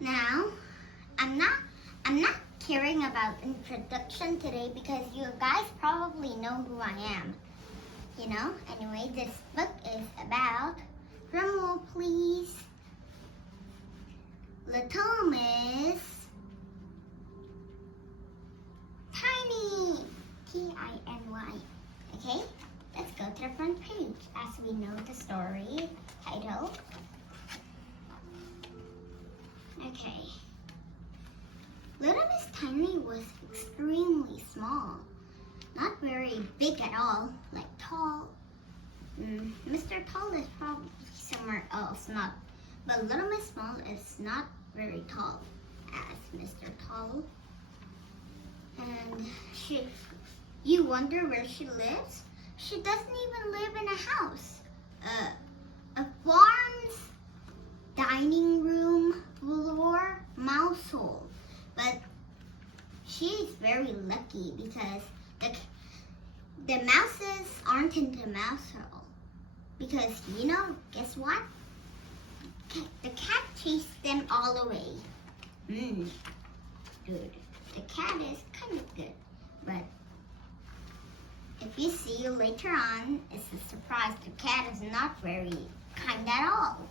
Now, I'm not caring about introduction today because you guys probably know who I am. You know? Anyway, this book is about, drumroll please, Little Miss Tiny. Tiny. Okay? Let's go to the front page as we know the story title. Okay. Little Miss Tiny was extremely small. Not very big at all, like tall. Mr. Tall is probably somewhere else, but Little Miss Small is not very tall as Mr. Tall. And you wonder where she lives? She doesn't even live in a house. A farm's dining room floor mouse hole. But she's very lucky because the mouses aren't in the mouse hole. Because, guess what? The cat chased them all away. Good. The cat is kind of good. But if you see later on, it's a surprise. The cat is not very kind at all.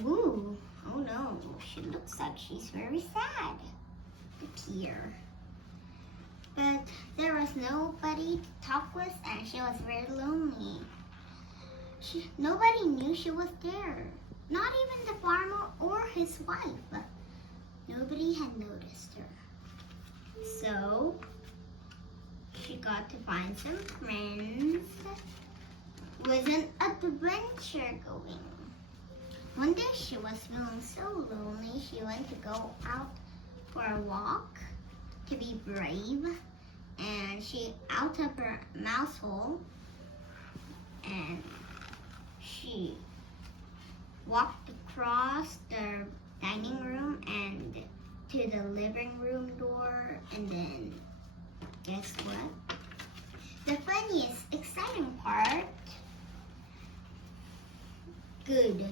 Ooh, oh no. She looks like she's very sad. The tear. But there was nobody to talk with and she was very lonely. Nobody knew she was there. Not even the farmer or his wife. Nobody had noticed her. So, she got to find some friends with an adventure going. One day she was feeling so lonely she went to go out for a walk to be brave, and she out of her mouse hole and she walked across the dining room and to the living room door, and then guess what? The funniest, exciting part, good.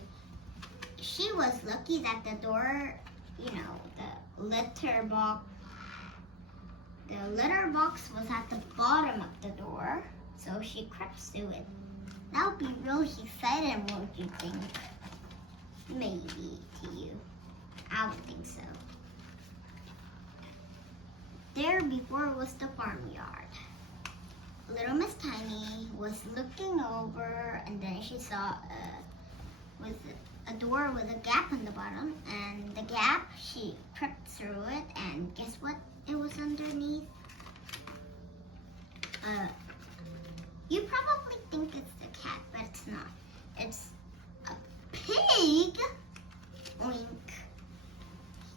She was lucky that the door, the litter box was at the bottom of the door, so she crept through it. That would be really exciting, won't you think? Maybe to you. I would think so. There before was the farmyard. Little Miss Tiny was looking over, and then she saw a door with a gap in the bottom, and the gap, she crept through it, and guess what it was underneath? You probably think it's the cat, but it's not. It's a pig. Oink.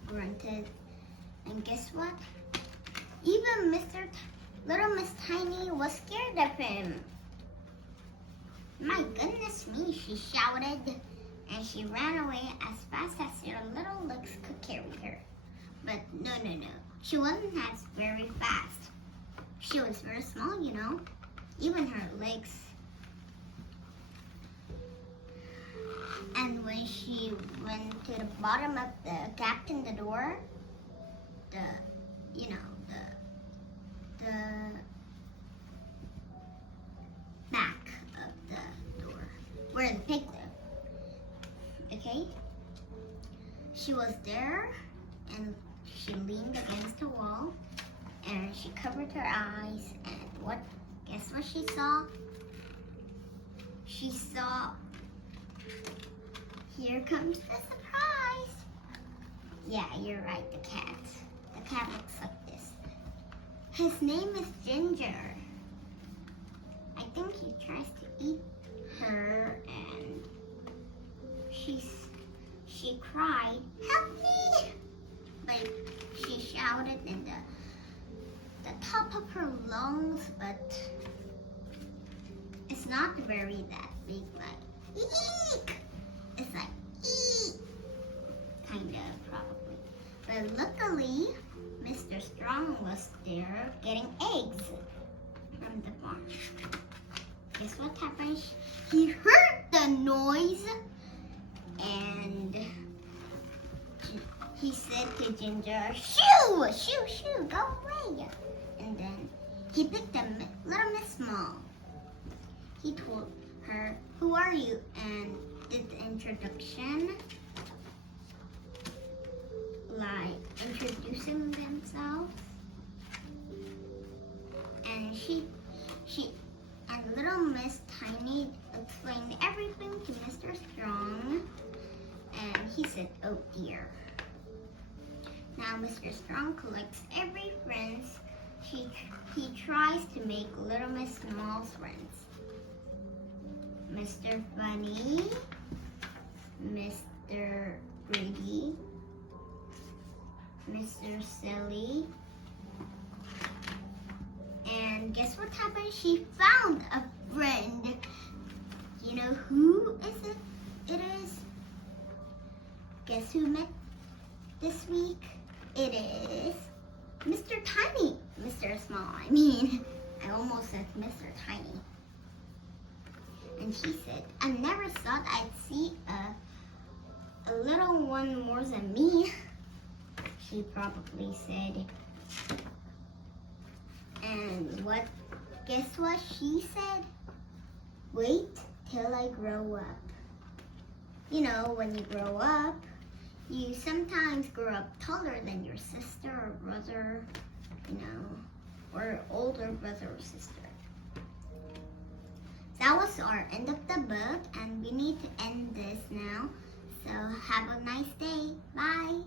Grunted. And guess what? Even Little Miss Tiny was scared of him. My goodness me, she shouted, and she ran away as fast as her little legs could carry her. But no. She wasn't as very fast. She was very small, even her legs. And when she went to the bottom of the gap in the door, the back of the door, where the pig lived, okay? She was there, and she leaned against the wall, and she covered her eyes, and guess what she saw? She saw, here comes the surprise. Yeah, you're right, the cat. The cat looks like this. His name is Ginger. I think he tries to eat her, and she cried, "Help me!" But she shouted in the top of her lungs, but it's not very that big, like eek. It's like eek, kind of probably. But luckily, Mr. Strong was there getting eggs from the farm. Guess what happened? He heard the noise, and Ginger, shoo, shoo, shoo, go away. And then he picked up Little Miss Small. He told her, who are you? And did the introduction, like introducing themselves. And and Little Miss Tiny explained everything to Mr. Strong. And he said, oh dear. Now Mr. Strong collects every friends. He tries to make Little Miss Small's friends. Mr. Funny, Mr. Greedy, Mr. Silly. And guess what happened? She found a friend. You know who is it? It is. Guess who met this week? It is Mr. Tiny. Mr. Small, I mean. I almost said Mr. Tiny. And she said, I never thought I'd see a little one more than me. She probably said. And guess what she said? Wait till I grow up. You know, when you grow up, you sometimes grow up taller than your sister or brother, you know, or older brother or sister. That was our end of the book, and we need to end this now. So have a nice day. Bye.